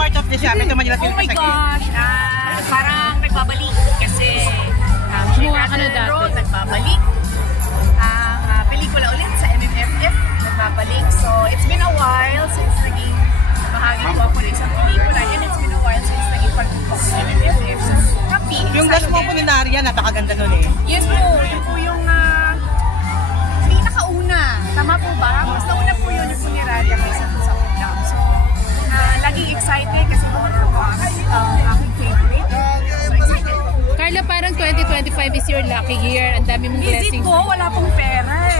part of this Metro Manila Film Festival? Oh my gosh! Parang nagbabalik kasi Gumawa ka na dati. nagbabalik. Ang pelikula ulit sa MMFF nagbabalik. So it's been a while since naging bahagi po ako ng isang pelikula and it's been a while since naging part po sa MMFF. So happy. Yung last mo po ni Naria, napakaganda nun eh. Yes po, yun po yung pinakauna. Tama po ba? Mas nauna po yun yung funeraria kaysa sa ulam. So, laging excited kasi buwan po aking favorite. So, excited. Carla, parang 2025 is your lucky year. Ang dami mong blessings. Visit po, wala pong pera eh.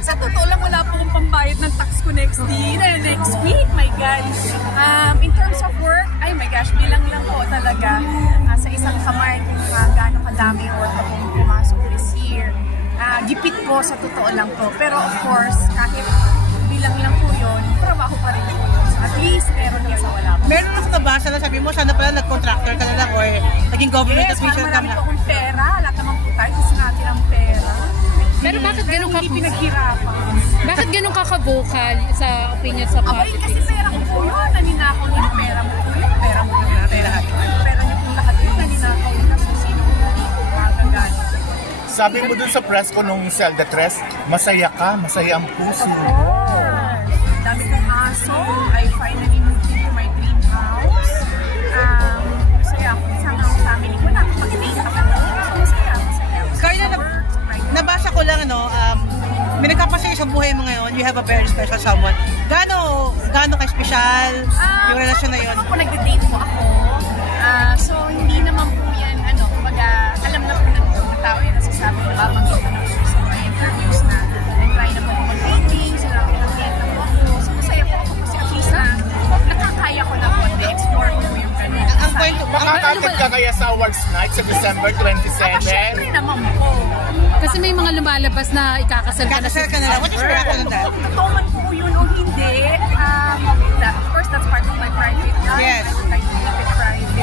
Sa totoo lang, wala pong pambayad ng tax ko next week. My God. In terms of work, ay my gosh, bilang lang po talaga sa isang kamay kung gaano kadami yung work akong pumasok this year. Gipit po sa totoo lang po. Pero of course, kahit bilang lang po yun, trabaho pa rin po yun. So at least meron niya sa wala po. Meron na sa tabasa na sabi mo, sana pala nag-contractor ka na lang or naging government official ka na. Marami po akong pera. Lahat naman po tayo. Gusto natin ang pera. Pero bakit ganun ka? Hindi pinaghirapan. Bakit ganun ka-vocal sa opinion sa Abay, politics? kasi pera ko po yun. Naninakaw niyo. Pera mo po yun. Pera mo yun. Pera niyo po lahat yun. Naninakaw niyo. So sino po hindi po magagalit. Sabi mo dun sa press ko nung Zelda Tres, masaya ka, masaya ang puso. Dami kong aso. I finally moved into my dream house. Masaya ako. Kasama ang family ko. Nakapag-date ako. Masaya. Kaya nabasa ko lang, may nagkapasaya sa buhay mo ngayon, you have a very special someone. Gaano ka-special yung relasyon na yun? Ako nag-date po ako. So, hindi naman po yan, kumbaga, alam na po ng mga tao yan nasasabi na babanggit ko na po sa mga interviews na nag-try na po ako mag-dating, sila ako nag-date na po ako. So, masaya po ako kasi at least na nakakaya ko na po at explore ko yung ganun. Ang point, Makakatid ka kaya sa awards night sa December 27? Siyempre naman po. Kasi may mga lumalabas na ikakasal ka na kakasal ka na lang. What is your reaction on that? Totoo man po yun o hindi, of course, that's part of my private life. Yes. I would like to keep it private.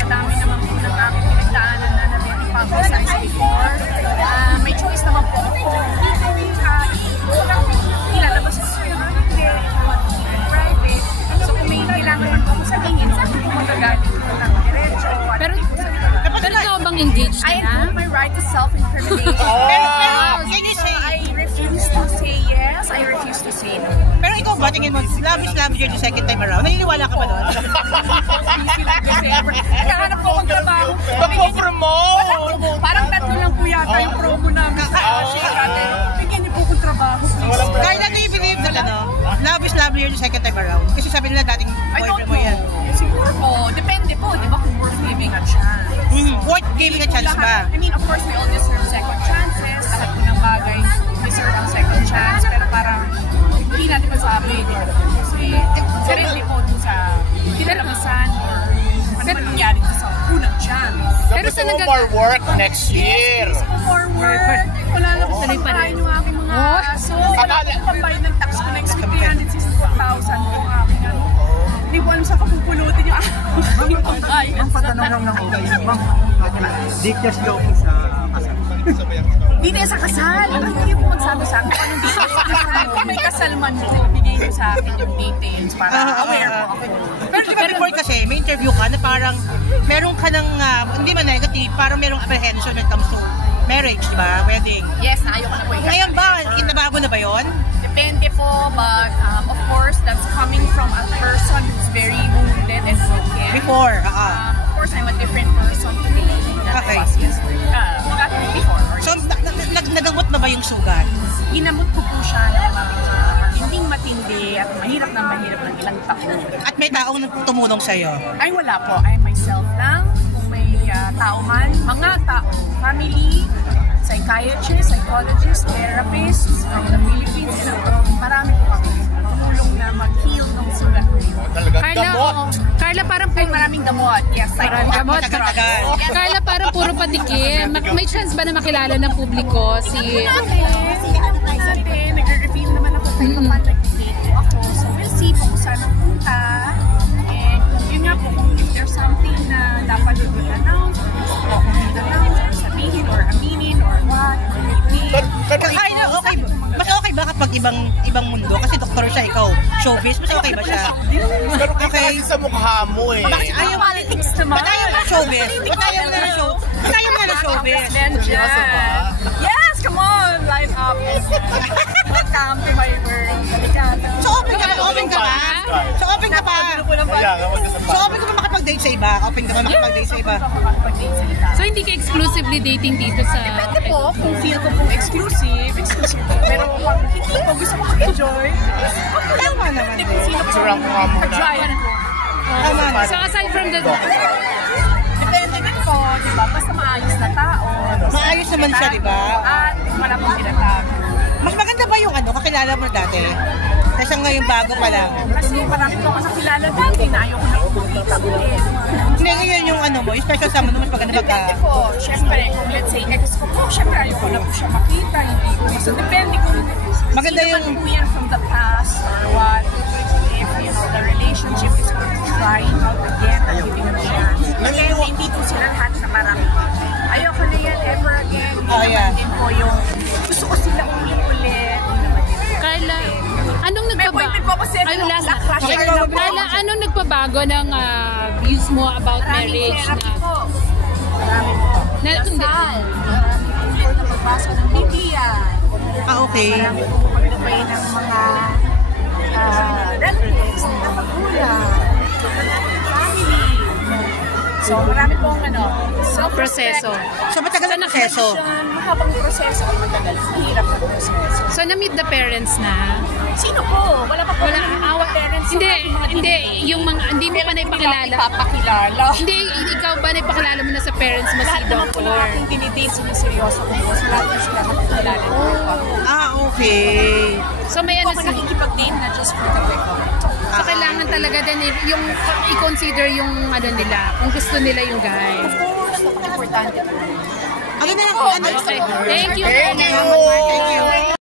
Sa dami naman po ng aking pinagdaanan na very publicized before. May choice naman po ako. Ilalabas ko yun o hindi. Keep it private. So kung may kailangan man po ako sabihin, sabi ko magagalit ko lang diretso. Pero ikaw bang engaged ka I na? have my right to self-incrimination. Can you say, I refuse to say yes. I refuse to say no. pero ikaw ba, tingin mo, love is love the second time around? Naniniwala ka ba doon? Nakahanap ko ng trabaho. Mag-promote! Parang tatlo lang po yata yung promo namin sa bigyan niyo po kong trabaho. Kaya do you believe that love is lovelier the second time around? Kasi sabi nila dating I don't boyfriend mo yan. know. Siguro po. Depende po. Di ba kung worth giving a chance? Worth giving a chance ba? I mean, of course, we all deserve second chances. Lahat po ng bagay deserve ang second chance. Pero parang hindi natin masabi. Kasi sarili po dun sa kinalabasan or ano man nangyari sa unang chance. Pero sa Gusto mo more work next year. For work, wala na po Tuloy pa rin. pagkain yung aking mga aso. Wala po pambayad ng tax ko next week, 364,000 po ang aking Hindi po alam sa kapupulutin yung aking pambayad. Ang patanong lang ng okay, ma'am, dictas yung sa kasal. Di na sa kasal. Hindi po magsabi sa akin. Anong details sa kasal? Kung may kasal man po, bigay niyo sa akin yung details para aware po ako. Pero di ba before kasi, may interview ka na parang meron ka ng, hindi man negative, parang merong apprehension when it comes to marriage, di ba? Wedding. Yes, na ayoko na po yung Ngayon ba, inabago na ba yun? Depende po, but of course, that's coming from a person who's very wounded and broken. Before, Of course, I'm a different person today than Okay. I was yesterday. Before. So, nagamot na ba yung sugat? Ginamot ko po siya ng matinding-matindi at mahirap ng ilang taon. At may taong tumulong sa'yo? Ay, wala po. I myself lang. Kung may tao man, mga tao, family, psychiatrists, psychologists, therapists from the Philippines, and abroad. Marami po kami tumulong na mag-heal ng sugat ko yun. Carla, parang Ay, maraming gamot. Yes, Maraming gamot. Matagal-tagal. Carla, parang puro patikim. May chance ba na makilala ng publiko si... Nagre-reveal naman ako sa kapag nag-date ko ako. So, we'll see po kung saan ang punta. And yun nga po, kung if there's something na dapat you will announce, or sabihin, or aminin, or what, or anything. Ay, okay. Mas okay ba kapag ibang mundo? Kasi doktor siya, ikaw, showbiz, mas okay ba siya? Pero kasi sa mukha mo eh. Ayaw politics naman. Ba't ayaw mo na showbiz? Ba't ayaw mo na show? Ba't ayaw mo na showbiz? Yes, come on, line up. Welcome to my world. So open ka ba? Open ka ba? So open ka ba? So open ka ba makapag-date sa iba? Open ka ba makapag-date sa iba? So hindi ka exclusively dating dito sa... Depende po kung feel ko pong exclusive. Pero pag hindi ko gusto ko mag-enjoy, Tama naman hindi ko sino po mag-drive ko. Tama naman. So aside from the... Depende din po, di ba? Basta maayos na tao. Maayos naman siya, di ba? At wala pong pinatago. Mas maganda ba yung kakilala mo dati? Kasi ngayon bago pa lang. Kasi marami po ako nakilala dati na ayaw ko na kumita ulit. Hindi ngayon yung mo, yung special sama mo, mas maganda Depende po. Siyempre, kung let's say ex ko po, siyempre ayaw ko na po siya makita. Hindi ko. So depende kung Maganda sino yung- man po yan from the past or what. If, the relationship is trying out again, giving a chance. Kasi hindi po sila lahat na marami. Ayoko na yan ever again. Hindi yeah. naman din po yung gusto ko sila ulit-ulit. Carla, anong May nagbabago? point po kasi last na. crush Okay, na Carla, anong nagbabago ng views mo about marriage therapy na... po. Marami po. Na, hindi. Dasal. Marami po na pagbasa ng Biblia. Okay. Marami po paglabay ng mga relatives, ng magulang, family. So, marami pong self-respect. Proseso. So matagal na proseso. Mahabang proseso ay matagal. Hirap na proseso. So na-meet the parents na? Sino po? Wala pa po. Wala, parents. hindi, yung mga, hindi mo pa naipakilala. Papakilala. Hindi, ikaw ba naipakilala mo na sa parents mo si Lahat naman po Doctor? na aking dinidate siniseryoso ko po. So, lahat po sila makikilala ko po. Okay. So may Ako ano, nakikipag-date na just for the record. so kailangan talaga din yung i-consider yung nila, kung gusto nila yung guy. Of course, napaka-importante po. Ano na lang? Okay. Thank you. Thank you.